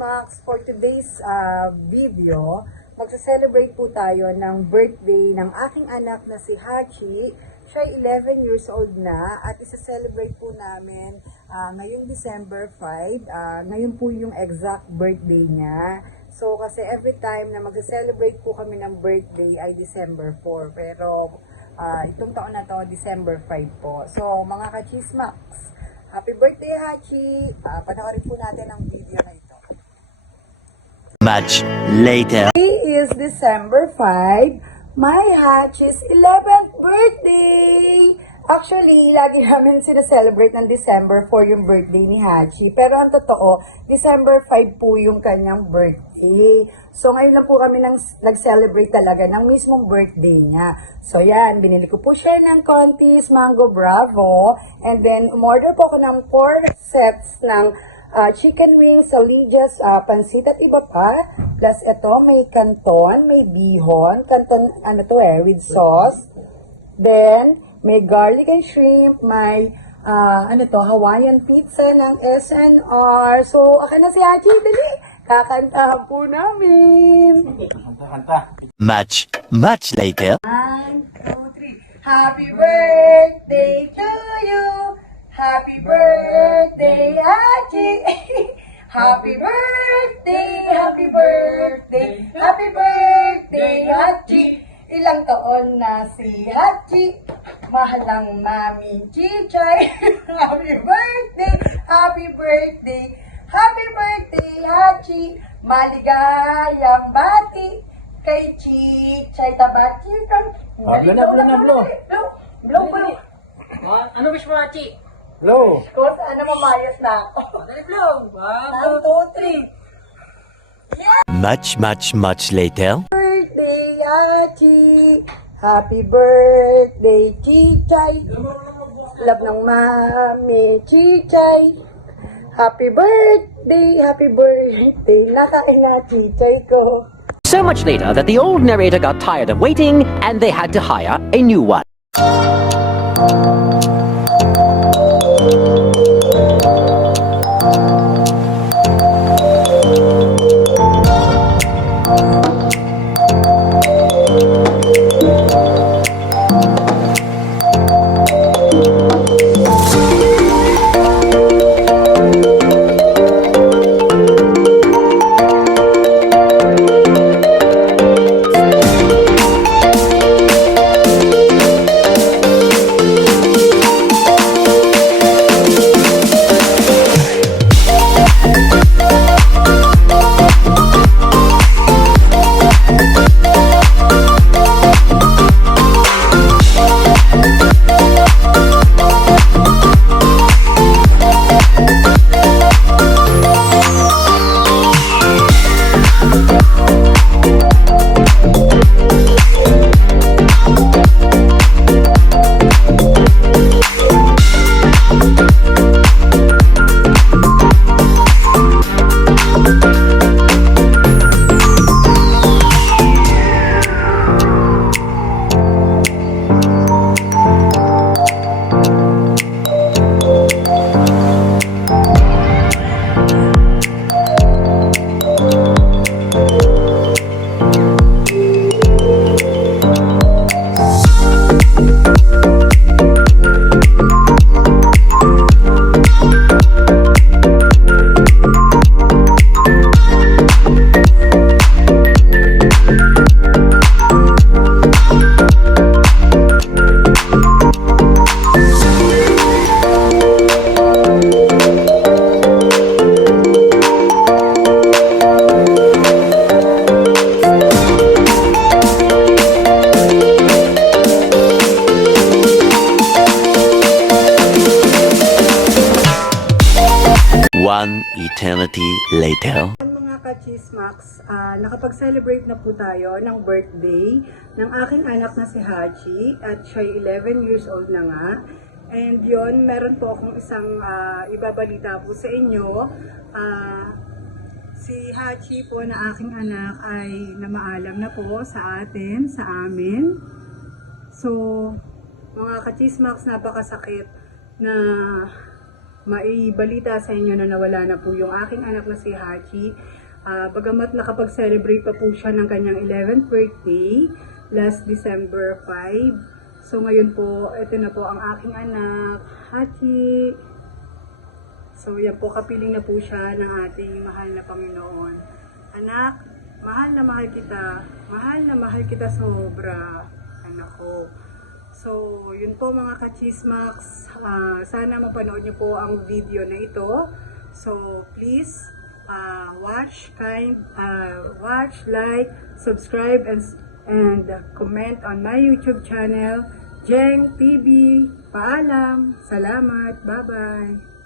Max, for today's video, magsa-celebrate po tayo ng birthday ng aking anak na si Hachi. Siya 11 years old na at isa-celebrate po namin ngayong December 5. Ngayon po yung exact birthday niya. So kasi every time na magsa-celebrate po kami ng birthday ay December 4. Pero itong taon na to, December 5 po. So mga ka-Chismax, happy birthday Hachi! Panoorin po natin ang video na ito. Much later. Today is December 5, my Hachi's 11th birthday! Actually, lagi namin sina-celebrate ng December 4 yung birthday ni Hachi. Pero ang totoo, December 5 po yung kanyang birthday. So ngayon lang po kami nag-celebrate talaga ng mismong birthday niya. So yan, binili ko po siya ng Conti's Mango Bravo. And then, umorder po ako ng 4 sets ng chicken wings, alitas, pansit at iba pa. Plus ito, may canton, may bihon. Canton, with sauce. Then, may garlic and shrimp, may, Hawaiian pizza ng SNR. So, akin na si Hachi, dali. Kakantahan po namin. Much later. 1, 2, 3. Happy birthday to you. Happy birthday, Hachi! Happy birthday, happy birthday, happy birthday, Hachi! Ilang taon na si Hachi, mahal ng mami Chichay. Happy birthday, happy birthday, happy birthday, Hachi! Maligayang bati kay Chichay Tabachi. Blow. Ano wish mo, Hachi? Blow. Kung saan mamayos na ako. Blow. 1, 2, 3. Much later. Birthday, Hachi! Happy birthday, Chichay! Love ng mami, Chichay! Happy birthday! Nakain na, Chichay ko! So much later that the old narrator got tired of waiting and they had to hire a new one. eternity later. Mga ka-Chismax, nakapag-celebrate na po tayo ng birthday ng aking anak na si Hachi at siya 11 years old na nga. And yon, meron po akong isang ibabalita po sa inyo. Si Hachi po na aking anak ay namaalam na po sa atin, sa amin. So, mga ka-Chismax, napakasakit na maibalita sa inyo na nawala na po yung aking anak na si Hachi. Bagamat nakapag-celebrate pa po siya ng kanyang 11th birthday last December 5. So ngayon po, ito na po ang aking anak, Hachi. So yan po, kapiling na po siya ng ating mahal na Panginoon. Anak, mahal na mahal kita sobra, anak ko. So, yun po mga ka-Chismax. Sana mapanood niyo po ang video na ito. So, please watch, like, subscribe, and comment on my YouTube channel, Jeng TV. Paalam. Salamat. Bye-bye.